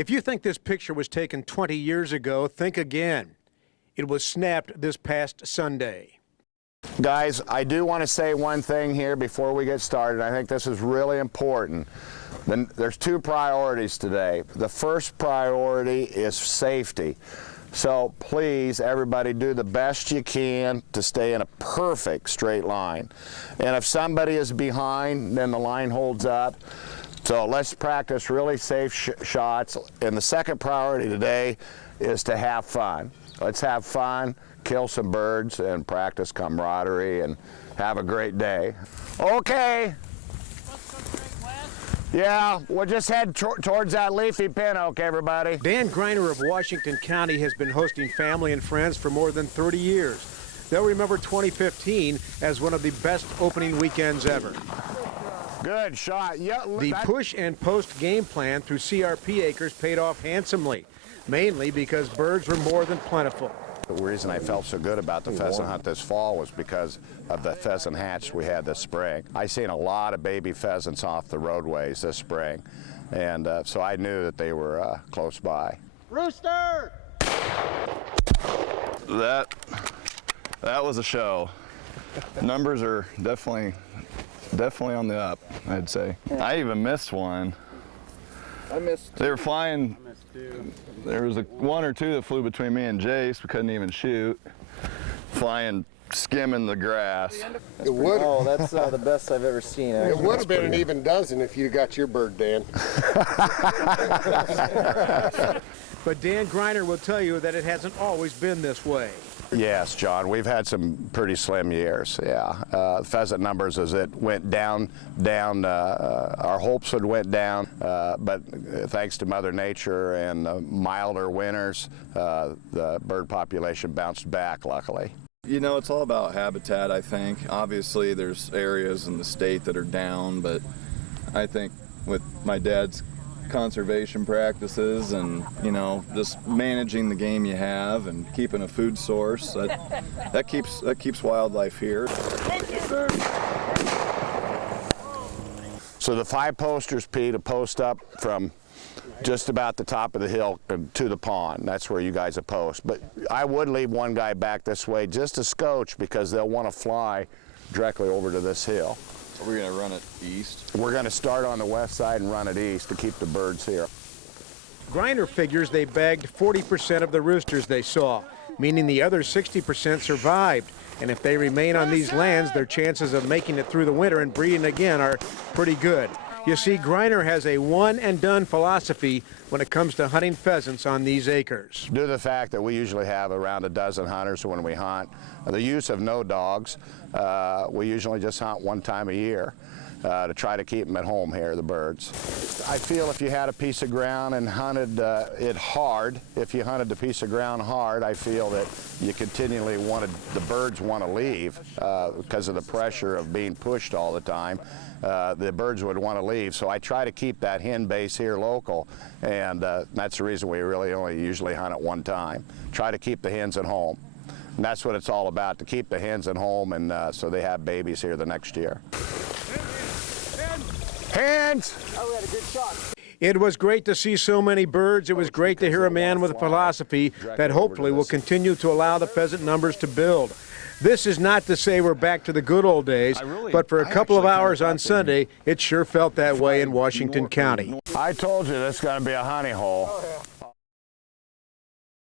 If you think this picture was taken 20 years ago, think again. It was snapped this past Sunday. Guys, I do want to say one thing here before we get started. I think this is really important. There's two priorities today. The first priority is safety. So please, everybody, do the best you can to stay in a perfect straight line. And if somebody is behind, then the line holds up. So let's practice really safe shots. And the second priority today is to have fun. Let's have fun, kill some birds, and practice camaraderie, and have a great day. Okay. Yeah, we'll just head towards that leafy pin oak, everybody. Dan Greiner of Washington County has been hosting family and friends for more than 30 years. They'll remember 2015 as one of the best opening weekends ever. Good shot. Yeah, the push and post game plan through CRP acres paid off handsomely, mainly because birds were more than plentiful. The reason I felt so good about the pheasant hunt this fall was because of the pheasant hatch we had this spring. I seen a lot of baby pheasants off the roadways this spring, and so I knew that they were close by. Rooster! That was a show. Numbers are definitely on the up, I'd say. I even missed one. I missed two. They were flying. I missed two. There was one or two that flew between me and Jace. We couldn't even shoot. Flying, skimming the grass. It would. Oh, that's the best I've ever seen. Actually. It would have been an even dozen if you got your bird, Dan. But Dan Greiner will tell you that it hasn't always been this way. Yes, John, we've had some pretty slim years, yeah. Pheasant numbers as it went down, our hopes had went down, but thanks to Mother Nature and milder winters, the bird population bounced back, luckily. You know, it's all about habitat, I think. Obviously, there's areas in the state that are down, but I think with my dad's conservation practices and, you know, just managing the game you have and keeping a food source, that keeps wildlife here. So the 5 posters, Pete, a post up from just about the top of the hill to the pond. That's where you guys are post. But I would leave one guy back this way just to scotch, because they'll want to fly directly over to this hill. Are we going to run it east? We're going to start on the west side and run it east to keep the birds here. Greiner figures they bagged 40% of the roosters they saw, meaning the other 60% survived. And if they remain on these lands, their chances of making it through the winter and breeding again are pretty good. You see, Greiner has a one-and-done philosophy when it comes to hunting pheasants on these acres. Due to the fact that we usually have around a dozen hunters when we hunt, the use of no dogs, we usually just hunt one time a year to try to keep them at home here, the birds. I feel if you had a piece of ground and hunted it hard, if you hunted the piece of ground hard, I feel that you continually the birds want to leave because of the pressure of being pushed all the time. The birds would want to leave, so I try to keep that hen base here local, and that's the reason we really only usually hunt at one time. Try to keep the hens at home, and that's what it's all about, to keep the hens at home, and so they have babies here the next year. Hens! Oh, we had a good shot. It was great to see so many birds. It was great to hear a man with a philosophy that hopefully will continue to allow the pheasant numbers to build. This is not to say we're back to the good old days, but for a couple of hours on Sunday, it sure felt that way in Washington County. I told you this is going to be a honey hole.